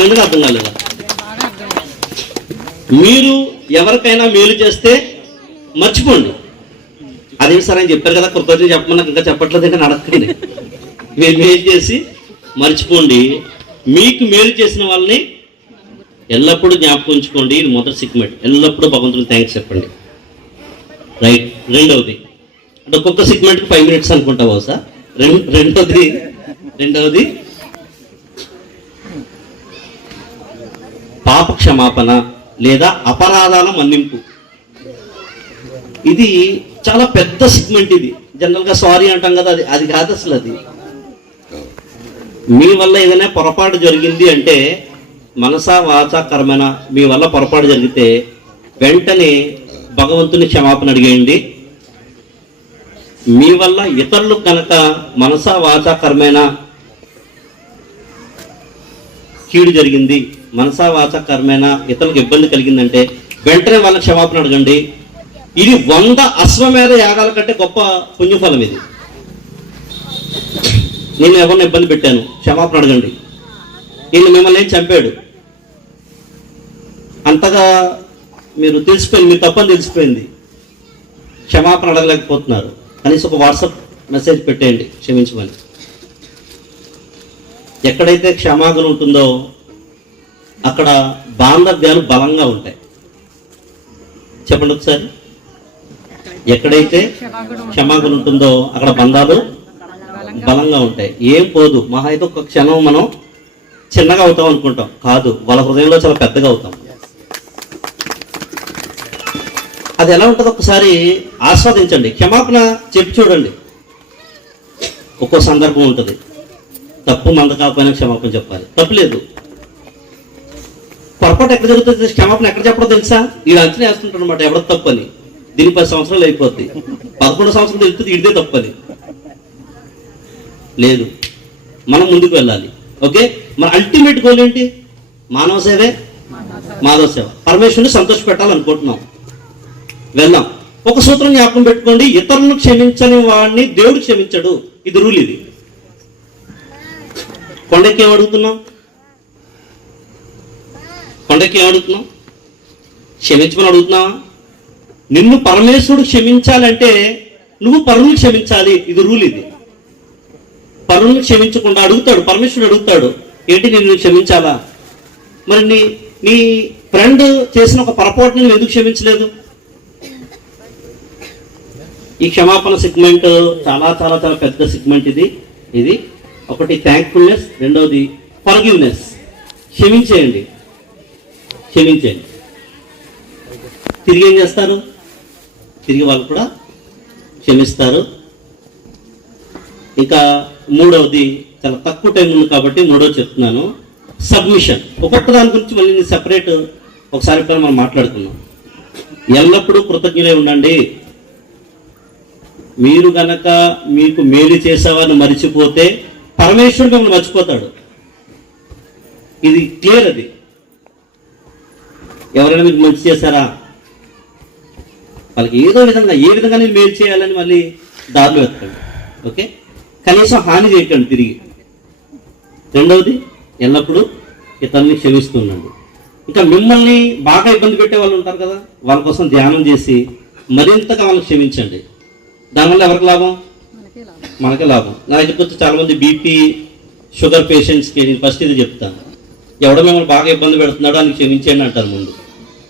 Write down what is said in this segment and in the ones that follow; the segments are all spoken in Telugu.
అర్థమైందా అర్థం కాలేదా? మీరు ఎవరికైనా మేలు చేస్తే మర్చిపోండి. అదే సార్ అని చెప్పారు కదా కృతజ్ఞత చెప్పమన్నా ఇంకా చెప్పట్లేదు ఇంకా నడకండి. మీరు మేలు చేసి మర్చిపోండి. మీకు మేలు చేసిన వాళ్ళని ఎల్లప్పుడూ జ్ఞాపకం ఉంచుకోండి. ఇది మొదటి సిగ్మెంట్. ఎల్లప్పుడూ భగవంతుని థ్యాంక్స్ చెప్పండి. రైట్ రెండవది. అంటే ఒక్కొక్క సిగ్మెంట్కి ఫైవ్ మినిట్స్ అనుకుంటా సార్? రెండు రెండవది రెండవది పాప క్షమాపణ లేదా అపరాధాల మన్నింపు. ఇది చాలా పెద్ద సిగ్మెంట్ ఇది. జనరల్గా సారీ అంటాం కదా అది అది కాదు అసలు అది. మీ వల్ల ఏదైనా పొరపాటు జరిగింది అంటే మనసా వాచ కర్మన మీ వల్ల పొరపాటు జరిగితే వెంటనే భగవంతుని క్షమాపణ అడిగేయండి. మీ వల్ల ఇతరులు కనుక మనసా వాచ కర్మేణ కీడు జరిగింది మనసావాచ కర్మేణ ఇతరులకు ఇబ్బంది కలిగిందంటే వెంటనే వాళ్ళ క్షమాపణ అడగండి. ఇది వంద అశ్వమేధ యాగాల కంటే గొప్ప పుణ్యఫలం ఇది. నేను ఎవరిని ఇబ్బంది పెట్టాను? క్షమాపణ అడగండి. ఈయన మిమ్మల్ని ఏం చంపాడు? అంతగా మీరు తెలిసిపోయింది మీ తప్పని తెలిసిపోయింది. క్షమాపణ అడగలేకపోతున్నారు. కనీసం ఒక వాట్సాప్ మెసేజ్ పెట్టేయండి క్షమించమని. ఎక్కడైతే క్షమాగుణం ఉంటుందో అక్కడ బాంధవ్యాలు బలంగా ఉంటాయి. చెప్పండి ఒకసారి. ఎక్కడైతే క్షమాగుణం ఉంటుందో అక్కడ బంధాలు బలంగా ఉంటాయి. ఏం పోదు. మహా అయితే ఒక క్షణం మనం చిన్నగా అవుతాం అనుకుంటాం. కాదు వాళ్ళ హృదయంలో చాలా పెద్దగా అవుతాం. అది ఎలా ఉంటుందో ఒకసారి ఆస్వాదించండి. క్షమాపణ చెప్పి చూడండి. ఒక్కో సందర్భం ఉంటుంది. తప్పు మంద కాకపోయినా క్షమాపణ చెప్పాలి. తప్పు లేదు. పొరపాటు ఎక్కడ జరుగుతుంది? క్షమాపణ ఎక్కడ చెప్పడో తెలుసా? వీడు అంచనా వేస్తుంటారు అనమాట ఎవడో తప్పని. దీని దీనికి పది సంవత్సరాలు అయిపోద్ది. పదకొండు సంవత్సరాలు తెలుస్తుంది ఇదే తప్పని. లేదు. మనం ముందుకు వెళ్ళాలి. ఓకే? మన అల్టిమేట్ గోల్ ఏంటి? మానవ సేవే? మాధవ సేవ. పరమేశ్వరుని సంతోష పెట్టాలనుకుంటున్నాం వెళ్దాం ఒక సూత్రం జ్ఞాపకం పెట్టుకోండి. ఇతరులను క్షమించని వాడిని దేవుడు క్షమించడు. ఇది రూల్ ఇది. కొండకి ఏం అడుగుతున్నాం? కొండకి అడుగుతున్నావు క్షమించమని అడుగుతున్నావా? నిన్ను పరమేశ్వరుడు క్షమించాలంటే నువ్వు పరువుని క్షమించాలి. ఇది రూల్ ఇది. పరువుని క్షమించకుండా అడుగుతాడు పరమేశ్వరుడు అడుగుతాడు ఏంటి నేను క్షమించాలా? మరి నీ నీ ఫ్రెండ్ చేసిన ఒక పొరపాటుని నువ్వు ఎందుకు క్షమించలేదు? ఈ క్షమాపణ సెగ్మెంట్ చాలా చాలా చాలా పెద్ద సెగ్మెంట్ ఇది. ఇది ఒకటి థ్యాంక్ఫుల్నెస్ రెండవది ఫర్గివ్నెస్ క్షమించేయండి. క్షమించండి. తిరిగి ఏం చేస్తారు? తిరిగి వాళ్ళు కూడా క్షమిస్తారు. ఇంకా మూడవది చాలా తక్కువ టైం ఉంది కాబట్టి మూడవది చెప్తున్నాను. సబ్మిషన్. ఒక్కొక్క దాని గురించి మళ్ళీ నేను ఒకసారి కూడా మనం మాట్లాడుకున్నాం ఎల్లప్పుడూ కృతజ్ఞులై ఉండండి. మీరు గనక మీకు మేలు చేసేవారిని మర్చిపోతే పరమేశ్వరుడు మిమ్మల్ని మర్చిపోతాడు. ఇది క్లియర్ అది. ఎవరైనా మీకు మంచి చేశారా? వాళ్ళకి ఏదో విధంగా ఏ విధంగా నేను మేలు చేయాలని మళ్ళీ దారిలో వెతకండి. ఓకే? కనీసం హాని చేయకండి తిరిగి. రెండవది ఎల్లప్పుడూ ఇతరుల్ని క్షమిస్తుండండి. ఇంకా మిమ్మల్ని బాగా ఇబ్బంది పెట్టే వాళ్ళు ఉంటారు కదా వాళ్ళ కోసం ధ్యానం చేసి మరింతగా వాళ్ళని క్షమించండి. దానివల్ల ఎవరికి లాభం? మనకే లాభం. నా దగ్గరికి వచ్చి చాలా మంది బీపీ షుగర్ పేషెంట్స్కి నేను ఫస్ట్ ఇది చెప్తాను. ఎవడో మిమ్మల్ని బాగా ఇబ్బంది పెడుతున్నాడో అని క్షమించండి అంటారు ముందు.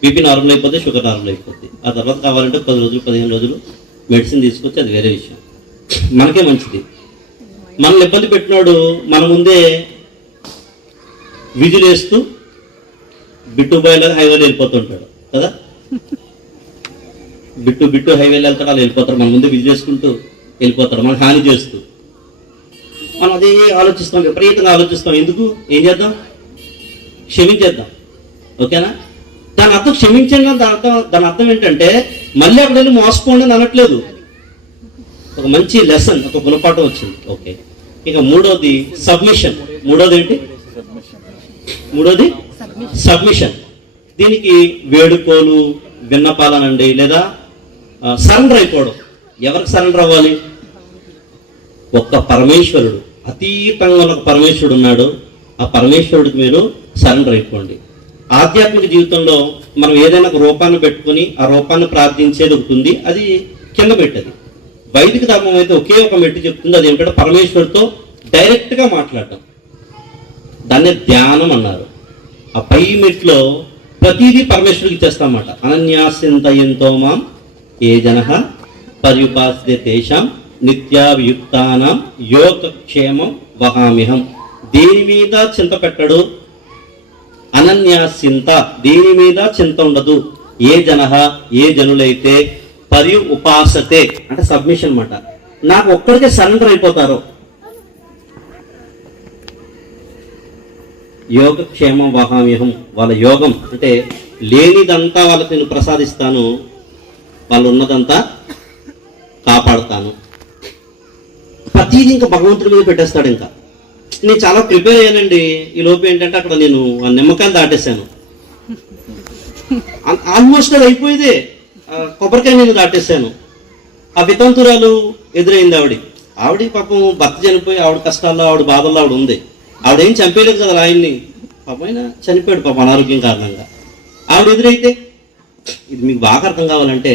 బీపీ నార్మల్ అయిపోతే షుగర్ నార్మల్ అయిపోద్ది. ఆ తర్వాత కావాలంటే పది రోజులు పదిహేను రోజులు మెడిసిన్ తీసుకొచ్చి అది వేరే విషయం. మనకే మంచిది. మనల్ని ఇబ్బంది పెట్టినోడు మన ముందే విజులేస్తూ బిట్టు బయలు హైవేలో వెళ్ళిపోతుంటాడు కదా? బిట్టు బిట్టు హైవేలో వెళ్తాడు వాళ్ళు వెళ్ళిపోతారు. మన ముందే విజు చేసుకుంటూ వెళ్ళిపోతాడు మనకు హాని చేస్తూ. మనం అదే ఆలోచిస్తాం విపరీతంగా ఆలోచిస్తాం. ఎందుకు? ఏం చేద్దాం? క్షమించేద్దాం. ఓకేనా? దాని అర్థం క్షమించండి దాని అర్థం దాని అర్థం ఏంటంటే మళ్ళీ అక్కడ వెళ్ళి మోసపోండి అని అనట్లేదు. ఒక మంచి లెసన్ ఒక గుణపాఠం వచ్చింది. ఓకే. ఇక మూడోది సబ్మిషన్ మూడోది ఏంటి? మూడోది సబ్మిషన్ దీనికి వేడుకోలు విన్నపాలనండి లేదా సరెండర్ అయిపోవడం. ఎవరికి సరెండర్ అవ్వాలి? ఒక్క పరమేశ్వరుడు. అతీతంగా ఉన్న ఒక పరమేశ్వరుడు ఉన్నాడు. ఆ పరమేశ్వరుడికి మీరు సరెండర్ అయిపోండి. ఆధ్యాత్మిక జీవితంలో మనం ఏదైనా ఒక రూపాన్ని పెట్టుకుని ఆ రూపాన్ని ప్రార్థించేది ఒకటి అది కింద పెట్టది. వైదిక ధర్మం అయితే ఒకే ఒక మెట్టు చెప్తుంది అది ఏంటంటే పరమేశ్వరుడితో డైరెక్ట్గా మాట్లాడటం. దాన్నే ధ్యానం అన్నారు. ఆ పై మెట్లో ప్రతిదీ పరమేశ్వరుడికి ఇచ్చేస్తామన్నమాట. అనన్యాసింతయంతో మాం ఏ జన పర్యుపాస్తే తేషాం నిత్యాభియుక్తానం యోగక్షేమం వహామిహం దేని మీద చింత పెట్టడు? అనన్యాసింత దేని మీద చింత ఉండదు? ఏ జన ఏ జనులైతే పరి ఉపాసతే. అంటే సబ్మిషన్ అన్నమాట నాకు ఒక్కడికే సరెండర్ అయిపోతారు. యోగక్షేమం వహామ్యహం. వాళ్ళ యోగం అంటే లేనిదంతా వాళ్ళకి నేను ప్రసాదిస్తాను. వాళ్ళు ఉన్నదంతా కాపాడుతాను. ప్రతీది ఇంకా భగవంతుడి మీద పెట్టేస్తాడు ఇంకా. నేను చాలా ప్రిపేర్ అయ్యానండి. ఈ లోపు ఏంటంటే అక్కడ నేను ఆ నిమ్మకాయలు దాటేశాను. ఆల్మోస్ట్ అది అయిపోయేదే. కొబ్బరికాయ నేను దాటేశాను. ఆ వితంతురాలు ఎదురైంది ఆవిడ. ఆవిడ పాపం భర్త చనిపోయి ఆవిడ కష్టాల్లో ఆవిడ బాధల్లో ఆవిడ ఉంది. ఆవిడేం చంపేయలేదు కదా ఆయన్ని. పాపం ఆయన చనిపోయాడు పాపం అనారోగ్యం కారణంగా. ఆవిడ ఎదురైతే ఇది మీకు బాగా అర్థం కావాలంటే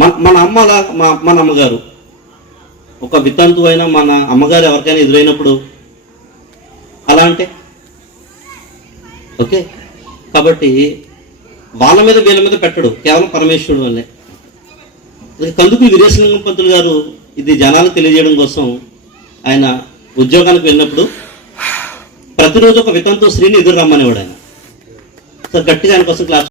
మన మన అమ్మ అలా మా మన అమ్మగారు ఒక వితంతు అయినా మన అమ్మగారు ఎవరికైనా ఎదురైనప్పుడు అలా అంటే ఓకే? కాబట్టి వాళ్ళ మీద వీళ్ళ మీద పెట్టడు. కేవలం పరమేశ్వరుడు వల్లే. కందుకు వీరేశలింగం పంతులు గారు ఇది జనాలకు తెలియజేయడం కోసం ఆయన ఉద్యోగానికి వెళ్ళినప్పుడు ప్రతిరోజు ఒక వితంతు స్త్రీని ఎదురు రమ్మనేవాడు ఆయన. సార్ గట్టిగా ఆయన కోసం క్లాస్